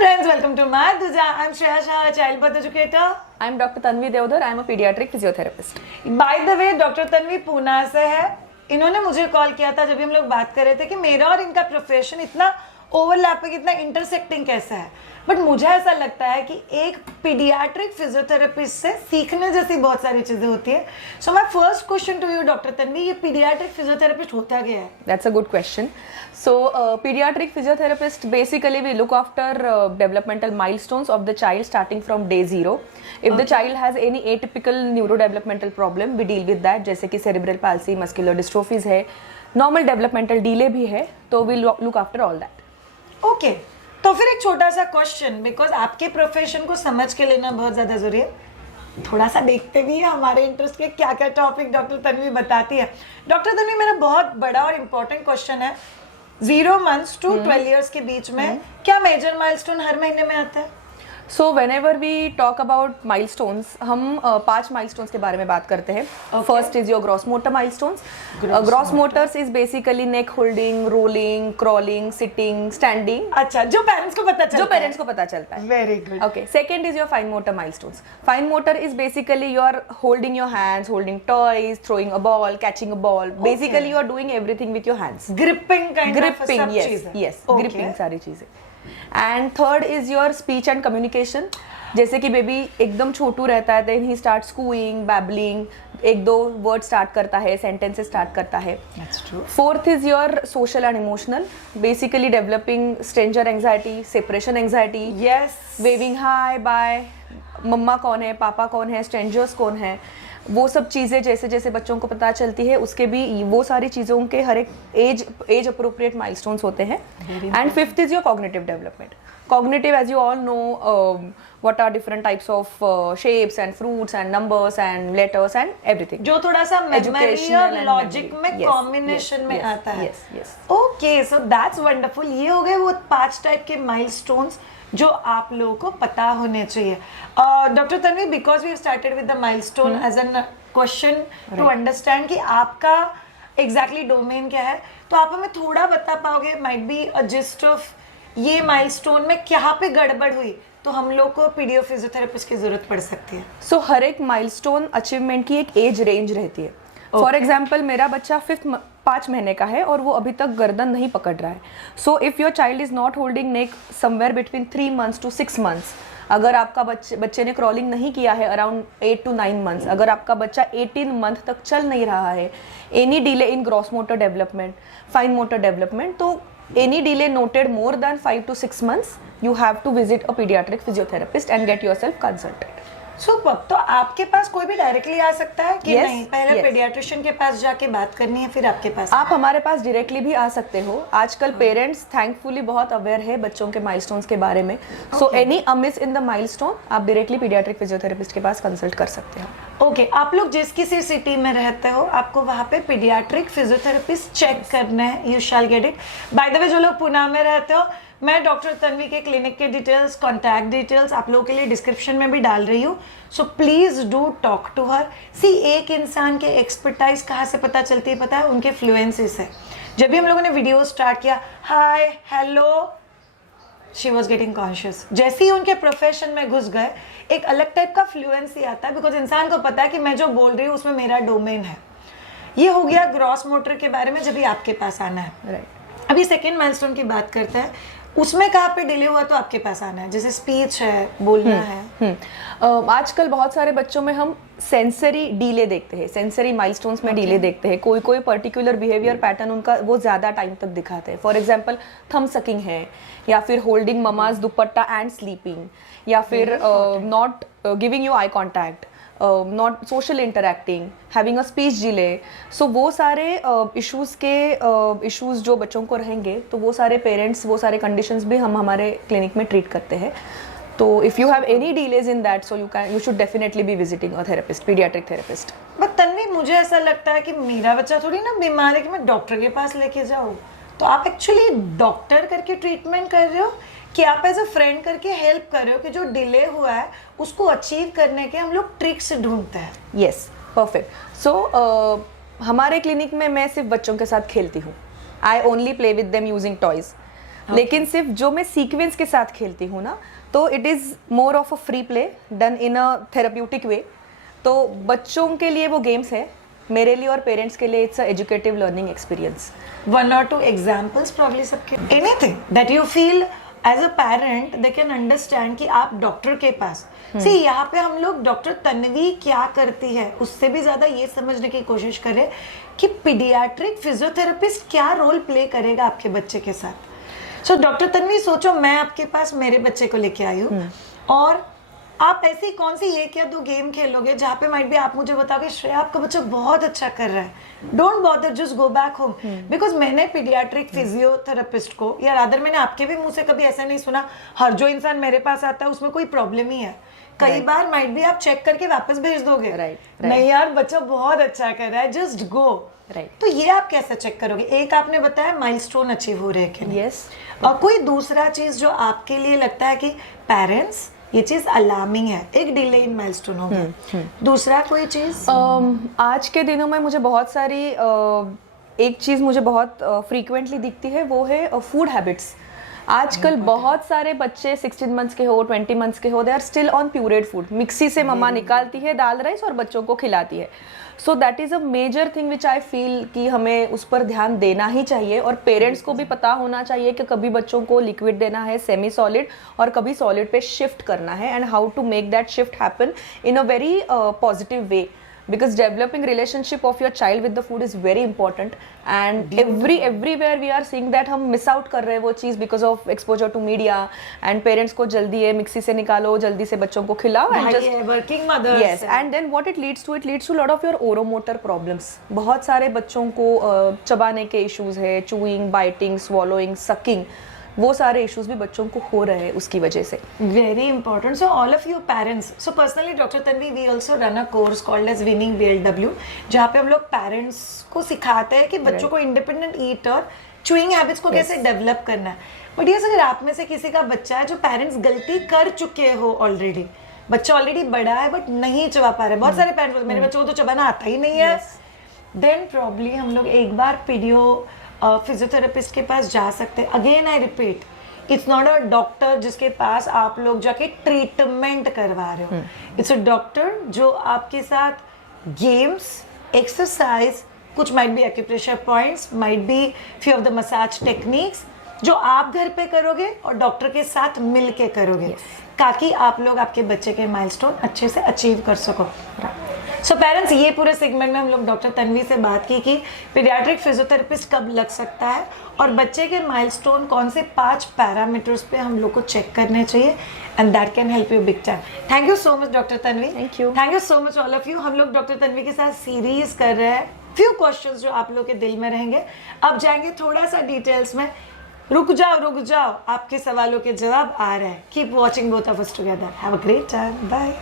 friends, welcome to Madhuja. I'm Shreya Shah, a child birth educator. I'm Dr. Tanvi Devdar. I'm a pediatric physiotherapist. By the way, Dr. Tanvi Poona से है. इन्होंने मुझे call किया था जब भी हम लोग बात कर रहे थे कि मेरा और इनका प्रोफेशन इतना ओवरलैपिंग, इतना इंटरसेक्टिंग कैसा है. बट मुझे ऐसा लगता है कि एक पीडियाट्रिक फिजियोथेरेपिस्ट से सीखने जैसी बहुत सारी चीजें होती है. So my first question to you doctor Tanvi, ये पीडियाट्रिक फिजियोथेरेपिस्ट होता क्या है? That's a good question. So, pediatric physiotherapist basically we look after developmental milestones of the child starting from day 0. If the child has any atypical neurodevelopmental problem, we deal with that. जैसे कि cerebral palsy, muscular dystrophies है, normal developmental delay भी है, तो we look after all that. Okay, तो फिर एक छोटा सा क्वेश्चन, बिकॉज आपके प्रोफेशन को समझ के लेना बहुत ज्यादा जरूरी है. थोड़ा सा देखते भी है हमारे इंटरेस्ट के क्या क्या टॉपिक डॉक्टर तन्वी बताती है. डॉक्टर तन्वी, मेरा बहुत बड़ा और इम्पोर्टेंट क्वेश्चन है. 0 months to 12 years के बीच में क्या मेजर माइलस्टोन हर महीने में आता है? So whenever we talk about milestones, हम 5 milestones के बारे में बात करते हैं. First is your gross motor milestones. Gross motors is basically neck holding, rolling, crawling, sitting, standing. अच्छा, जो पेरेंट्स को पता चलता है. जो पेरेंट्स को पता चलता है. Very good. Okay. Second is your fine motor milestones. Fine motor is basically you are holding your hands, holding toys, throwing a ball, catching a ball. Basically you are doing everything with your hands. Gripping kind of Gripping, सब yes, चीजें. yes. Okay. Gripping सारी चीजें. And third is your speech and communication. जैसे कि baby एकदम छोटू रहता है, देन ही start cooing, babbling, 1-2 word start करता है, सेंटेंसेस स्टार्ट करता है. Fourth is your social and emotional, basically developing stranger anxiety, separation anxiety, yes, waving hi bye, मम्मा कौन है, पापा कौन है, स्ट्रेंजर्स कौन है, वो सब चीज़ें जैसे जैसे बच्चों को पता चलती है उसके भी वो सारी चीज़ों के हर एक एज अप्रोप्रिएट माइलस्टोन्स होते हैं. And fifth is your cognitive development. Cognitive, as you all know, what are different types of shapes and fruits and numbers and letters and everything. जो थोड़ा सा मेमोरी और and लॉजिक memory. में Yes, combination yes, में yes, आता है. yes, yes. Okay, so that's wonderful. ये हो गए वो 5 टाइप के माइलस्टोन्स जो आप लोगों को पता होने चाहिए. Doctor Tanvi, because we started with the milestone as an question to understand कि आपका एग्जैक्टली डोमेन क्या है, तो आप हमें थोड़ा बता पाओगे, might be a gist of ये माइलस्टोन में क्या पे गड़बड़ हुई तो हम लोग को पीडियो फिजियोथेरेपिस्ट की जरूरत पड़ सकती है? सो हर एक माइलस्टोन अचीवमेंट की एक एज रेंज रहती है. फॉर एग्जाम्पल, मेरा बच्चा 5 महीने का है और वो अभी तक गर्दन नहीं पकड़ रहा है. So if your child is not holding neck somewhere between 3 months to 6 months, अगर आपका बच्चे ने क्रॉलिंग नहीं किया है अराउंड 8 to 9 months, अगर आपका बच्चा 18 month तक चल नहीं रहा है, any delay in gross motor development, fine motor development, तो any delay noted more than 5 to 6 months, you have to visit a pediatric physiotherapist and get yourself consulted. Super. तो आपके पास कोई भी डायरेक्टली आ सकता है कि Yes, नहीं, पहले yes. पेडियाट्रिशियन के पास जाके बात करनी है फिर आपके पास? आप हमारे पास डायरेक्टली भी आ सकते हो. आजकल पेरेंट्स थैंकफुली बहुत अवेयर है बच्चों के माइलस्टोन्स के बारे में. So any amiss in the milestone आप डायरेक्टली पीडियाट्रिक फिजियोथेरेपिस्ट के पास कंसल्ट कर सकते हो. ओके, आप लोग जिस किसी सिटी में रहते हो, आपको वहाँ पे पीडियाट्रिक फिजियोथेरेपिस्ट चेक करना है. You shall get it. By the way, जो लोग पुणे में रहते हो, मैं डॉक्टर तन्वी के क्लिनिक के डिटेल्स, कॉन्टैक्ट डिटेल्स आप लोगों के लिए डिस्क्रिप्शन में भी डाल रही हूँ. So please do talk to her. See, एक इंसान के एक्सपर्टाइज कहाँ से पता चलती है पता है? उनके फ्लुएंसी से. जब भी हम लोगों ने वीडियो स्टार्ट किया, hi hello, she was getting conscious. जैसे ही उनके प्रोफेशन में घुस गए, एक अलग टाइप का फ्लुएंसी आता है, बिकॉज इंसान को पता है कि मैं जो बोल रही हूँ उसमें मेरा डोमेन है. ये हो गया ग्रॉस मोटर के बारे में, जब भी आपके पास आना है. राइट. अभी सेकेंड माइलस्टोन की बात करते हैं. उसमें कहाँ पे डिले हुआ तो आपके पास आना है, जैसे स्पीच है, बोलना है. आजकल बहुत सारे बच्चों में हम सेंसरी डीले देखते हैं, सेंसरी माइलस्टोन्स में डीले देखते हैं. कोई कोई पर्टिकुलर बिहेवियर पैटर्न उनका वो ज़्यादा टाइम तक दिखाते हैं. फॉर एग्जांपल, थम सकिंग है, या फिर holding mama's dupatta and sleeping, या फिर not giving you eye contact, not social interacting, having a speech delay. So वो सारे इश्यूज जो बच्चों को रहेंगे, तो वो सारे पेरेंट्स, वो सारे कंडीशंस भी हम हमारे क्लिनिक में ट्रीट करते हैं. तो if you have any delays in that, so you should definitely be visiting a therapist, paediatric therapist. But Tanvi, मुझे ऐसा लगता है कि मेरा बच्चा थोड़ी ना बीमार है कि मैं डॉक्टर के पास लेके जाऊँ. तो आप एक्चुअली डॉक्टर करके ट्रीटमेंट कर रहे हो कि आप एज अ फ्रेंड करके हेल्प कर रहे हो कि जो डिले हुआ है उसको अचीव करने के हम लोग ट्रिक्स ढूंढते हैं? Yes, perfect. सो हमारे क्लिनिक में मैं सिर्फ बच्चों के साथ खेलती हूँ. I only play with them using toys. लेकिन सिर्फ जो मैं सीक्वेंस के साथ खेलती हूँ ना, तो it is more of a free play done in a therapeutic way. तो बच्चों के लिए वो गेम्स है, मेरे लिए और पेरेंट्स के लिए it's a educative learning experience. 1 or 2 examples probably सबके, anything that you feel as a parent they can understand कि आप डॉक्टर के पास see यहाँ पे हम लोग डॉक्टर तन्वी क्या करती है उससे भी ज्यादा ये समझने की कोशिश करें कि पीडियाट्रिक फिजियोथेरेपिस्ट क्या रोल प्ले करेगा आपके बच्चे के साथ। सो डॉक्टर तन्वी, सोचो मैं आपके पास मेरे बच्चे को लेके आई हूँ और आप ऐसी कौन सी 1 या 2 गेम खेलोगे जहाँ पे माइट भी आप मुझे बताओगे श्रेया आपका बच्चा बहुत अच्छा कर रहा है, don't bother, just go back home. Because मैंने पीडियाट्रिक फिजियोथेरेपिस्ट को, या रादर मैंने आपके भी मुंह से कभी ऐसा नहीं सुना हर जो इंसान मेरे पास आता है उसमें कोई प्रॉब्लम ही है। कई बार माइट भी आप चेक करके वापस भेज दोगे, नहीं यार बच्चा बहुत अच्छा कर रहा है, जस्ट गो। तो ये आप कैसे चेक करोगे? एक आपने बताया माइलस्टोन अचीव हो रहे हैं कि नहीं, और कोई दूसरा चीज जो आपके लिए लगता है कि पेरेंट्स ये चीज अलार्मिंग है, एक डिले इन माइलस्टोन हो गया, दूसरा कोई चीज? आज के दिनों में मुझे बहुत सारी एक चीज मुझे बहुत फ्रीक्वेंटली दिखती है, वो है फूड हैबिट्स। आजकल बहुत सारे बच्चे 16 मंथ्स के हो, 20 मंथ्स के हो, they are still on pureed food. Mixie से मम्मा निकालती है दाल राइस और बच्चों को खिलाती है। So that is a major thing which I feel कि हमें उस पर ध्यान देना ही चाहिए, और पेरेंट्स को भी पता होना चाहिए कि कभी बच्चों को लिक्विड देना है, सेमी सॉलिड, और कभी सॉलिड पे शिफ्ट करना है, and how to make that shift happen in a very positive way, because developing relationship of your child with the food is very important, and everywhere we are seeing that हम miss out कर रहे हैं वो चीज़ because of exposure to media, and parents को जल्दी है mixie से निकालो, जल्दी से बच्चों को खिलाओ, and just working mothers, yes, and then what it leads to lot of your oromotor problems। बहुत सारे बच्चों को चबाने के issues है, chewing, biting, swallowing, sucking, वो सारे इश्यूज भी बच्चों को हो रहे हैं उसकी वजह से। Very important. So all of you parents, so personally doctor Tanvi we also run a course called as weaning BLW, जहाँ पे हम लोग पेरेंट्स को सिखाते हैं कि बच्चों को इंडिपेंडेंट ईट और चूइंग हैबिट्स को कैसे डेवलप करना है। बट ये अगर आप में से किसी का बच्चा है जो पेरेंट्स गलती कर चुके हो ऑलरेडी, बच्चा ऑलरेडी बड़ा है बट नहीं चबा पा रहे, बहुत सारे पेरेंट्स बोलते मेरे बच्चे को तो चबाना आता ही नहीं है, देन प्रॉब्ली हम लोग एक बार फिजियोथेरेपिस्ट के पास जा सकते हैं। Again I repeat, it's not a doctor जिसके पास आप लोग जाके ट्रीटमेंट करवा रहे हो, इट्स अ डॉक्टर जो आपके साथ गेम्स, एक्सरसाइज, कुछ might be acupressure points, might be few of the massage techniques जो आप घर पे करोगे और डॉक्टर के साथ मिल के करोगे, ताकि आप लोग आपके बच्चे के माइलस्टोन अच्छे से अचीव कर सको। सो पेरेंट्स, ये पूरे सेगमेंट में हम लोग डॉक्टर तन्वी से बात की कि पीडियाट्रिक फिजियोथेरेपिस्ट कब लग सकता है और बच्चे के माइलस्टोन कौन से 5 पैरामीटर्स पे हम लोग को चेक करने चाहिए, and that can help you big time. Thank you so much doctor Tanvi. Thank you so much all of you. हम लोग डॉक्टर तन्वी के साथ सीरीज कर रहे हैं, फ्यू क्वेश्चंस जो आप लोग के दिल में रहेंगे। अब जाएंगे थोड़ा सा डिटेल्स में। रुक जाओ, आपके सवालों के जवाब आ रहे हैं। Keep watching both of us together. Have a great time. Bye.